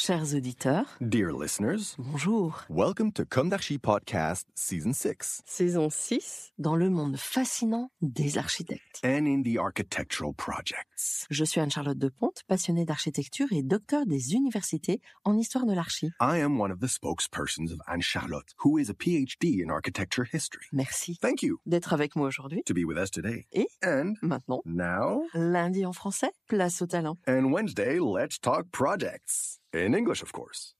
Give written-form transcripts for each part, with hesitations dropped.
Chers auditeurs, Dear listeners, bonjour. welcome to Comme d'Archi Podcast Season 6 Saison 6, dans le monde fascinant des architectes. and in the architectural projects. Je suis Anne-Charlotte Deponte, passionnée d'architecture et docteur des universités en histoire de l'archi. I am one of the spokespersons of Anne-Charlotte, who is a PhD in architecture history. Merci Thank you d'être avec moi aujourd'hui. to be with us today. Et And maintenant, now, lundi en français, place au talent. and Wednesday, let's talk projects. In English, of course.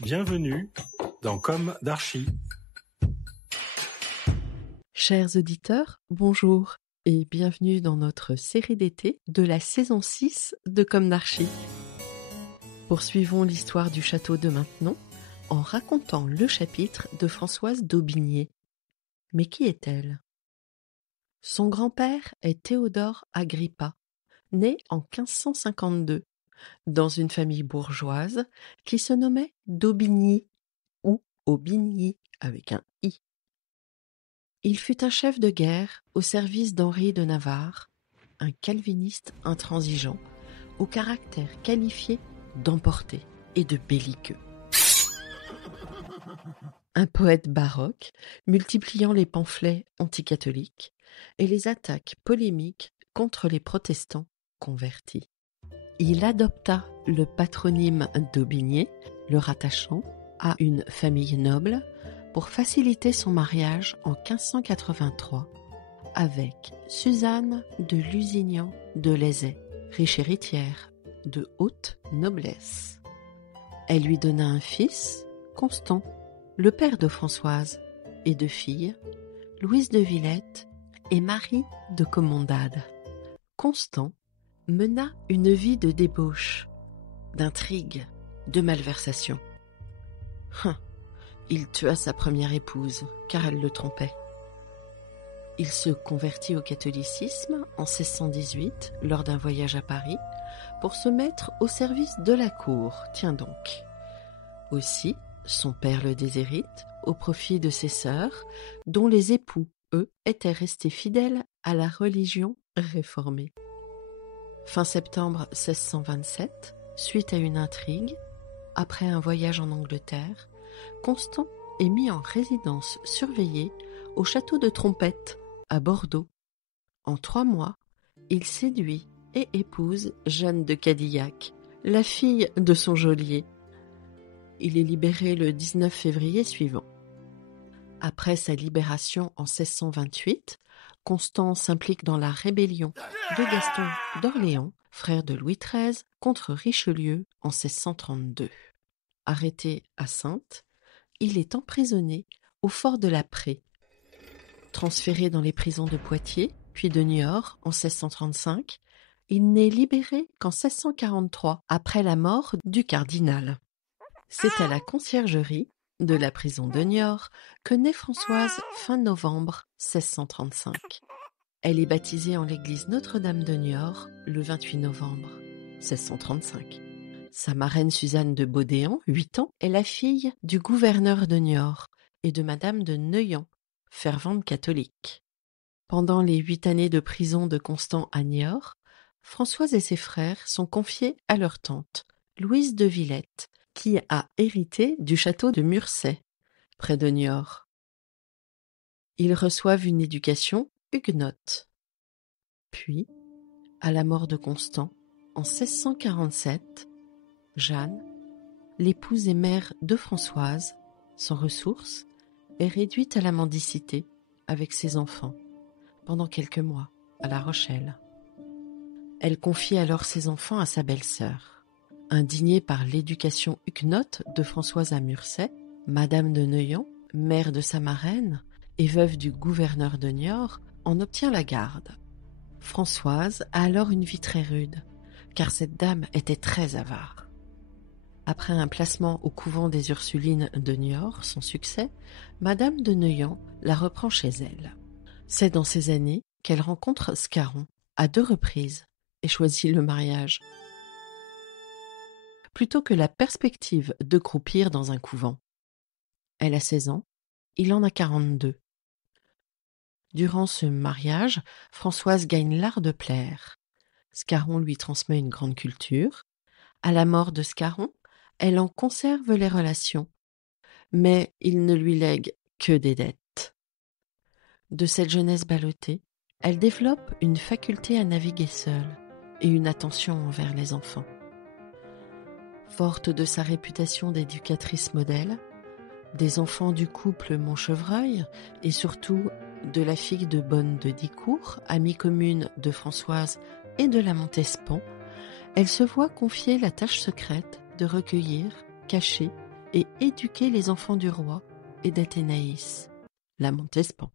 Bienvenue dans Comme d'Archi. Chers auditeurs, bonjour et bienvenue dans notre série d'été de la saison 6 de Comme d'Archi. Poursuivons l'histoire du château de Maintenon en racontant le chapitre de Françoise d'Aubigné. Mais qui est-elle ? Son grand-père est Théodore Agrippa, né en 1552, dans une famille bourgeoise qui se nommait d'Aubigny ou Aubigny avec un i. Il fut un chef de guerre au service d'Henri de Navarre, un calviniste intransigeant, au caractère qualifié d'emporté et de belliqueux. Un poète baroque, multipliant les pamphlets anticatholiques et les attaques polémiques contre les protestants convertis. Il adopta le patronyme d'Aubigné, le rattachant à une famille noble, pour faciliter son mariage en 1583 avec Suzanne de Lusignan de Lézet, riche héritière de haute noblesse. Elle lui donna un fils, Constant, le père de Françoise, et deux filles, Louise de Villette et Marie de Commendade. Constant mena une vie de débauche, d'intrigue, de malversation. Il tua sa première épouse, car elle le trompait. Il se convertit au catholicisme en 1618 lors d'un voyage à Paris pour se mettre au service de la cour, tiens donc. Aussi, son père le déshérite au profit de ses sœurs, dont les époux, eux, étaient restés fidèles à la religion réformée. Fin septembre 1627, suite à une intrigue, après un voyage en Angleterre, Constant est mis en résidence surveillée au château de Trompette, à Bordeaux. En 3 mois, il séduit et épouse Jeanne de Cadillac, la fille de son geôlier. Il est libéré le 19 février suivant. Après sa libération en 1628, Constant s'implique dans la rébellion de Gaston d'Orléans, frère de Louis XIII, contre Richelieu en 1632. Arrêté à Saintes, il est emprisonné au fort de la Prée. Transféré dans les prisons de Poitiers, puis de Niort en 1635, il n'est libéré qu'en 1643, après la mort du cardinal. C'est à la conciergerie de la prison de Niort que naît Françoise fin novembre 1635. Elle est baptisée en l'église Notre-Dame de Niort le 28 novembre 1635. Sa marraine Suzanne de Baudéan, 8 ans, est la fille du gouverneur de Niort et de madame de Neuillan, fervente catholique. Pendant les 8 années de prison de Constant à Niort, Françoise et ses frères sont confiés à leur tante, Louise de Villette, qui a hérité du château de Murcey, près de Niort. Ils reçoivent une éducation huguenote. Puis, à la mort de Constant, en 1647, Jeanne, l'épouse et mère de Françoise, sans ressources, est réduite à la mendicité avec ses enfants, pendant quelques mois, à La Rochelle. Elle confie alors ses enfants à sa belle-sœur. Indignée par l'éducation huguenote de Françoise à Murcey, madame de Neuillan, mère de sa marraine et veuve du gouverneur de Niort, en obtient la garde. Françoise a alors une vie très rude, car cette dame était très avare. Après un placement au couvent des Ursulines de Niort, sans succès, madame de Neuillan la reprend chez elle. C'est dans ces années qu'elle rencontre Scarron, à 2 reprises, et choisit le mariage. Plutôt que la perspective de croupir dans un couvent. Elle a 16 ans, il en a 42. Durant ce mariage, Françoise gagne l'art de plaire. Scarron lui transmet une grande culture. À la mort de Scarron, elle en conserve les relations, mais il ne lui lègue que des dettes. De cette jeunesse ballottée, elle développe une faculté à naviguer seule et une attention envers les enfants. Forte de sa réputation d'éducatrice modèle, des enfants du couple Montchevreuil et surtout de la fille de Bonne de Dicourt, amie commune de Françoise et de la Montespan, elle se voit confier la tâche secrète de recueillir, cacher et éduquer les enfants du roi et d'Athénaïs, la Montespan.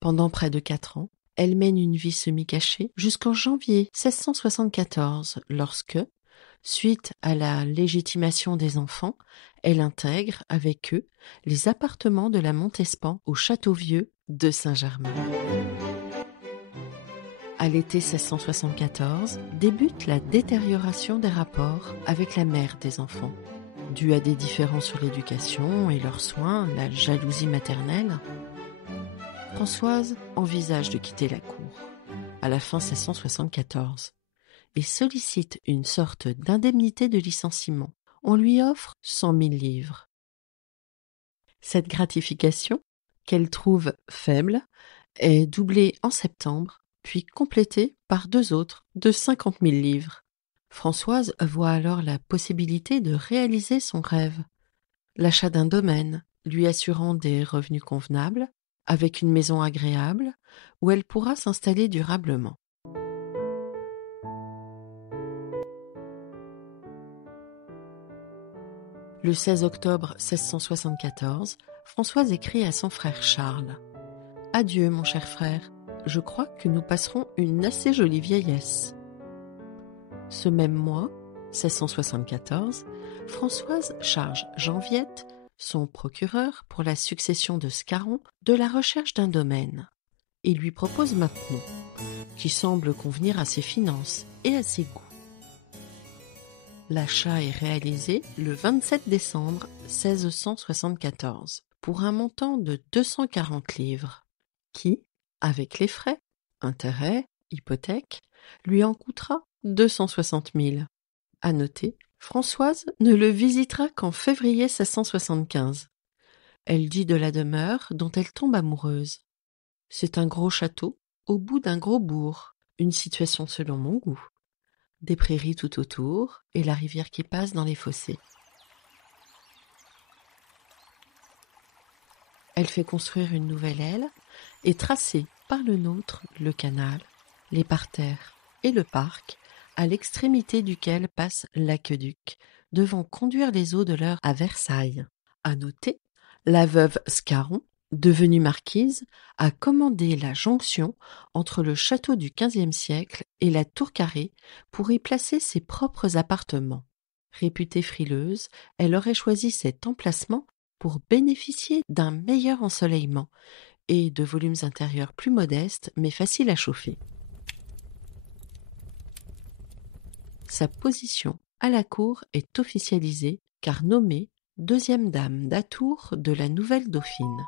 Pendant près de 4 ans, elle mène une vie semi-cachée jusqu'en janvier 1674, lorsque, suite à la légitimation des enfants, elle intègre avec eux les appartements de la Montespan au Château-Vieux de Saint-Germain. À l'été 1674, débute la détérioration des rapports avec la mère des enfants. Due à des différends sur l'éducation et leurs soins, la jalousie maternelle, Françoise envisage de quitter la cour à la fin 1674 et sollicite une sorte d'indemnité de licenciement. On lui offre 100 000 livres. Cette gratification, qu'elle trouve faible, est doublée en septembre, puis complétée par 2 autres de 50 000 livres. Françoise voit alors la possibilité de réaliser son rêve, l'achat d'un domaine lui assurant des revenus convenables, avec une maison agréable, où elle pourra s'installer durablement. Le 16 octobre 1674, Françoise écrit à son frère Charles « Adieu, mon cher frère, je crois que nous passerons une assez jolie vieillesse. » Ce même mois, 1674, Françoise charge Jean Viette, son procureur pour la succession de Scarron, de la recherche d'un domaine et lui propose Maintenon, qui semble convenir à ses finances et à ses goûts. L'achat est réalisé le 27 décembre 1674 pour un montant de 240 livres, qui, avec les frais, intérêts, hypothèques, lui en coûtera 260 000. À noter, Françoise ne le visitera qu'en février 1675. Elle dit de la demeure dont elle tombe amoureuse. C'est un gros château au bout d'un gros bourg, une situation selon mon goût. Des prairies tout autour et la rivière qui passe dans les fossés. Elle fait construire une nouvelle aile et tracer par le nôtre le canal, les parterres et le parc, à l'extrémité duquel passe l'aqueduc, devant conduire les eaux de l'Eure à Versailles. À noter, la veuve Scarron, devenue marquise, a commandé la jonction entre le château du XVe siècle et la tour carrée pour y placer ses propres appartements. Réputée frileuse, elle aurait choisi cet emplacement pour bénéficier d'un meilleur ensoleillement et de volumes intérieurs plus modestes mais faciles à chauffer. Sa position à la cour est officialisée car nommée deuxième dame d'Atour de la Nouvelle Dauphine.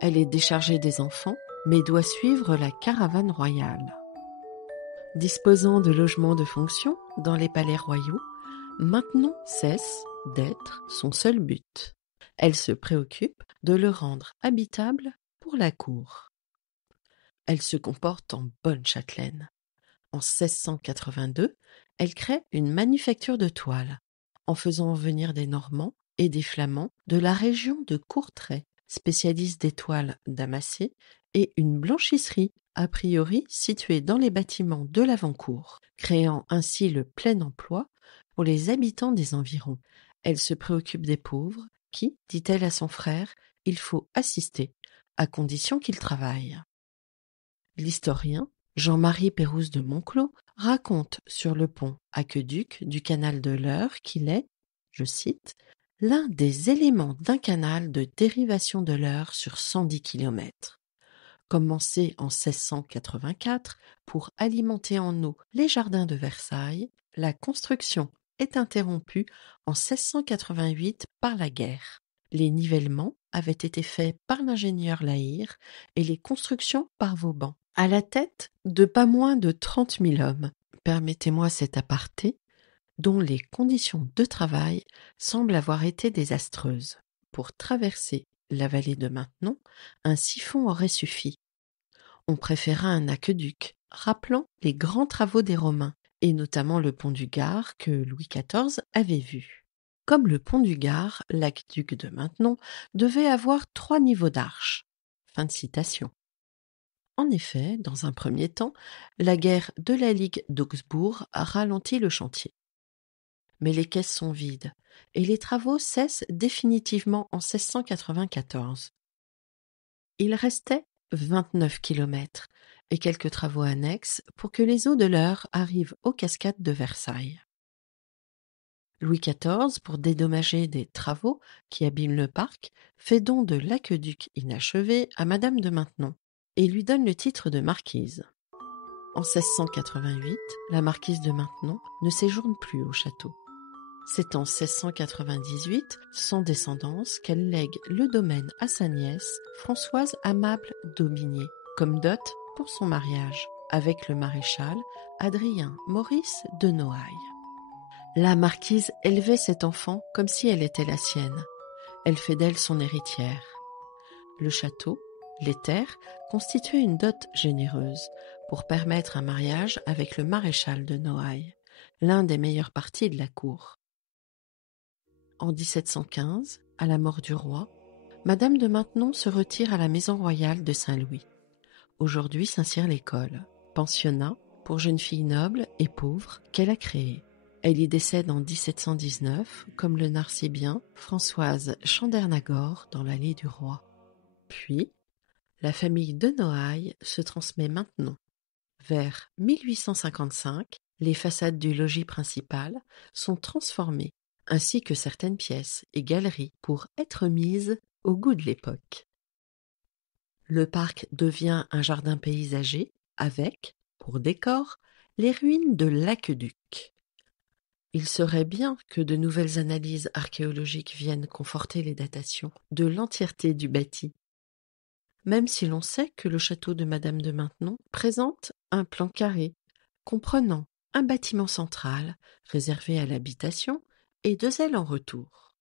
Elle est déchargée des enfants, mais doit suivre la caravane royale. Disposant de logements de fonction dans les palais royaux, Maintenon cesse d'être son seul but. Elle se préoccupe de le rendre habitable pour la cour. Elle se comporte en bonne châtelaine. En 1682, elle crée une manufacture de toiles, en faisant venir des Normands et des Flamands de la région de Courtrai, spécialiste des toiles damassées, et une blanchisserie, a priori située dans les bâtiments de l'avant-cour, créant ainsi le plein emploi pour les habitants des environs. Elle se préoccupe des pauvres, qui, dit-elle à son frère, il faut assister, à condition qu'ils travaillent. L'historien Jean-Marie Pérouse de Monclos raconte sur le pont aqueduc du canal de l'Eure qu'il est, je cite, « l'un des éléments d'un canal de dérivation de l'Eure sur 110 km. Commencé en 1684 pour alimenter en eau les jardins de Versailles, la construction est interrompue en 1688 par la guerre. Les nivellements avaient été faits par l'ingénieur Lahire et les constructions par Vauban, à la tête de pas moins de 30 000 hommes. Permettez-moi cet aparté, dont les conditions de travail semblent avoir été désastreuses. Pour traverser la vallée de Maintenon, un siphon aurait suffi. On préféra un aqueduc, rappelant les grands travaux des Romains, et notamment le pont du Gard que Louis XIV avait vu. Comme le pont du Gard, l'aqueduc de Maintenon devait avoir 3 niveaux d'arches. Fin de citation. En effet, dans un premier temps, la guerre de la Ligue d'Augsbourg ralentit le chantier. Mais les caisses sont vides et les travaux cessent définitivement en 1694. Il restait 29 kilomètres et quelques travaux annexes pour que les eaux de l'Eure arrivent aux cascades de Versailles. Louis XIV, pour dédommager des travaux qui abîment le parc, fait don de l'aqueduc inachevé à Madame de Maintenon et lui donne le titre de marquise. En 1688, la marquise de Maintenon ne séjourne plus au château. C'est en 1698, sans descendance, qu'elle lègue le domaine à sa nièce, Françoise Amable d'Aubigné, comme dot pour son mariage, avec le maréchal Adrien Maurice de Noailles. La marquise élevait cet enfant comme si elle était la sienne. Elle fait d'elle son héritière. Le château, les terres, constituaient une dot généreuse pour permettre un mariage avec le maréchal de Noailles, l'un des meilleurs partis de la cour. En 1715, à la mort du roi, Madame de Maintenon se retire à la maison royale de Saint-Louis, aujourd'hui Saint-Cyr-l'École, pensionnat pour jeunes filles nobles et pauvres qu'elle a créé. Elle y décède en 1719, comme le narre si bien Françoise Chandernagor dans l'allée du roi. Puis, la famille de Noailles se transmet Maintenon. Vers 1855, les façades du logis principal sont transformées, ainsi que certaines pièces et galeries pour être mises au goût de l'époque. Le parc devient un jardin paysager avec, pour décor, les ruines de l'aqueduc. Il serait bien que de nouvelles analyses archéologiques viennent conforter les datations de l'entièreté du bâti. Même si l'on sait que le château de Madame de Maintenon présente un plan carré, comprenant un bâtiment central réservé à l'habitation et 2 ailes en retour.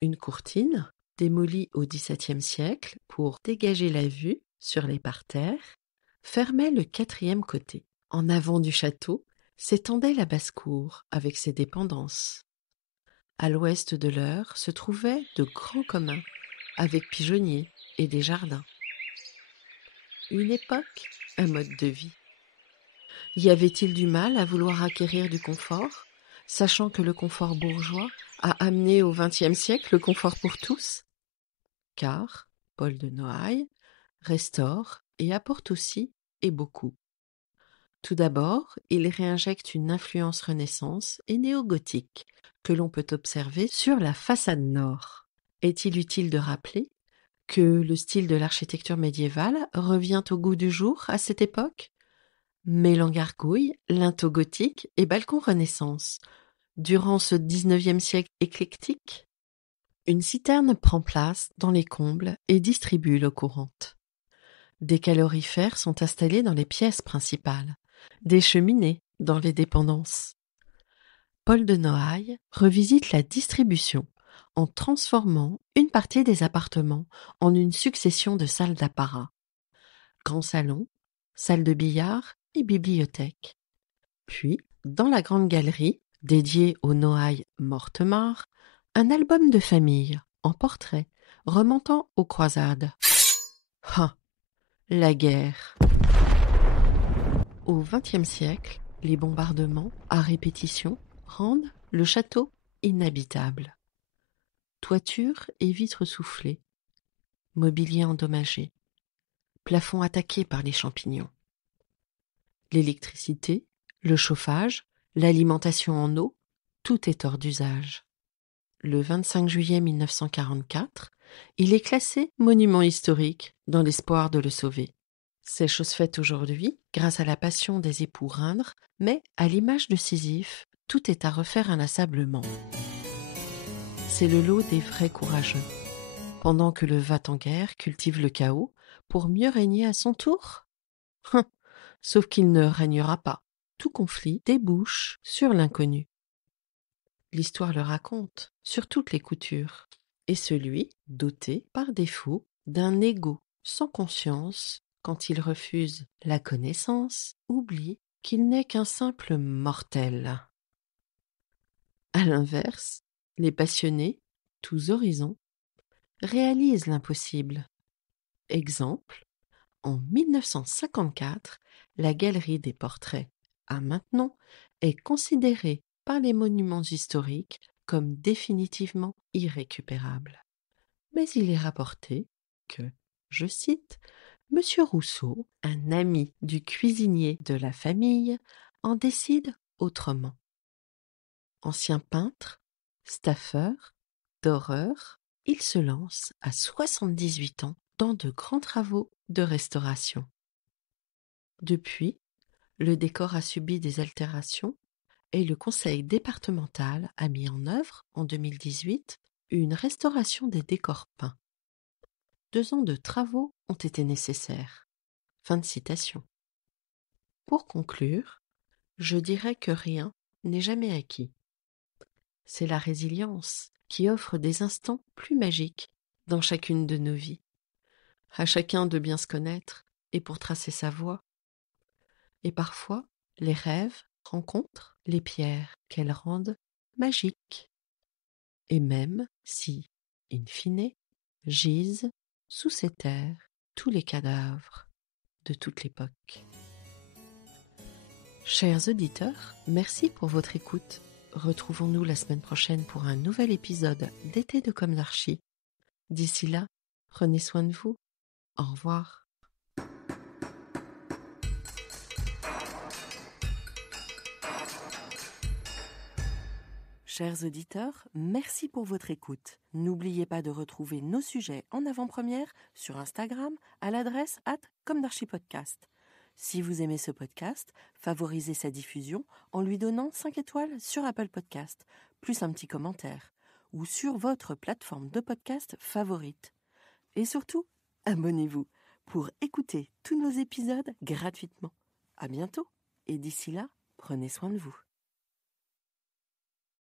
Une courtine, démolie au XVIIe siècle pour dégager la vue sur les parterres, fermait le 4e côté. En avant du château s'étendait la basse-cour avec ses dépendances. À l'ouest de l'Eure se trouvaient de grands communs avec pigeonniers et des jardins. Une époque, un mode de vie. Y avait-il du mal à vouloir acquérir du confort, sachant que le confort bourgeois a amené au XXe siècle le confort pour tous? Car Paul de Noailles restaure et apporte aussi, et beaucoup. Tout d'abord, il réinjecte une influence Renaissance et néo-gothique que l'on peut observer sur la façade nord. Est-il utile de rappeler que le style de l'architecture médiévale revient au goût du jour à cette époque? Mêlant gargouille, linteau gothique et balcon Renaissance. Durant ce XIXe siècle éclectique, une citerne prend place dans les combles et distribue l'eau courante. Des calorifères sont installés dans les pièces principales, des cheminées dans les dépendances. Paul de Noailles revisite la distribution en transformant une partie des appartements en une succession de salles d'apparat. Grand salon, salle de billard et bibliothèque. Puis, dans la grande galerie, dédiée aux Noailles Mortemart, un album de famille en portrait remontant aux croisades. Ah, la guerre. Au XXe siècle, les bombardements à répétition rendent le château inhabitable. Toiture et vitres soufflées, mobilier endommagé, plafond attaqué par les champignons. L'électricité, le chauffage, l'alimentation en eau, tout est hors d'usage. Le 25 juillet 1944, il est classé monument historique dans l'espoir de le sauver. C'est chose faite aujourd'hui grâce à la passion des époux Reindre, mais à l'image de Sisyphe, tout est à refaire inlassablement. C'est le lot des vrais courageux. pendant que le va-t-en-guerre cultive le chaos pour mieux régner à son tour? Sauf qu'il ne régnera pas. Tout conflit débouche sur l'inconnu. L'histoire le raconte sur toutes les coutures. Et celui, doté par défaut d'un ego sans conscience, quand il refuse la connaissance, oublie qu'il n'est qu'un simple mortel. À l'inverse, les passionnés, tous horizons, réalisent l'impossible. Exemple, en 1954, la galerie des portraits à Maintenon est considérée par les monuments historiques comme définitivement irrécupérable. Mais il est rapporté que, je cite, Monsieur Rousseau, un ami du cuisinier de la famille, en décide autrement. Ancien peintre, staffeur, doreur, il se lance à 78 ans dans de grands travaux de restauration. Depuis, le décor a subi des altérations et le conseil départemental a mis en œuvre, en 2018, une restauration des décors peints. 2 ans de travaux ont été nécessaires. Fin de citation. Pour conclure, je dirais que rien n'est jamais acquis. C'est la résilience qui offre des instants plus magiques dans chacune de nos vies. À chacun de bien se connaître et pour tracer sa voie. Et parfois, les rêves rencontrent les pierres qu'elles rendent magiques. Et même si, in fine, gisent sous ces terres tous les cadavres de toute l'époque. Chers auditeurs, merci pour votre écoute. Retrouvons-nous la semaine prochaine pour un nouvel épisode d'été de Comme d'Archie. D'ici là, prenez soin de vous. Au revoir. Chers auditeurs, merci pour votre écoute. N'oubliez pas de retrouver nos sujets en avant-première sur Instagram à l'adresse @commedarchipodcast. Si vous aimez ce podcast, favorisez sa diffusion en lui donnant 5 étoiles sur Apple Podcast, plus un petit commentaire, ou sur votre plateforme de podcast favorite. Et surtout, abonnez-vous pour écouter tous nos épisodes gratuitement. À bientôt, et d'ici là, prenez soin de vous.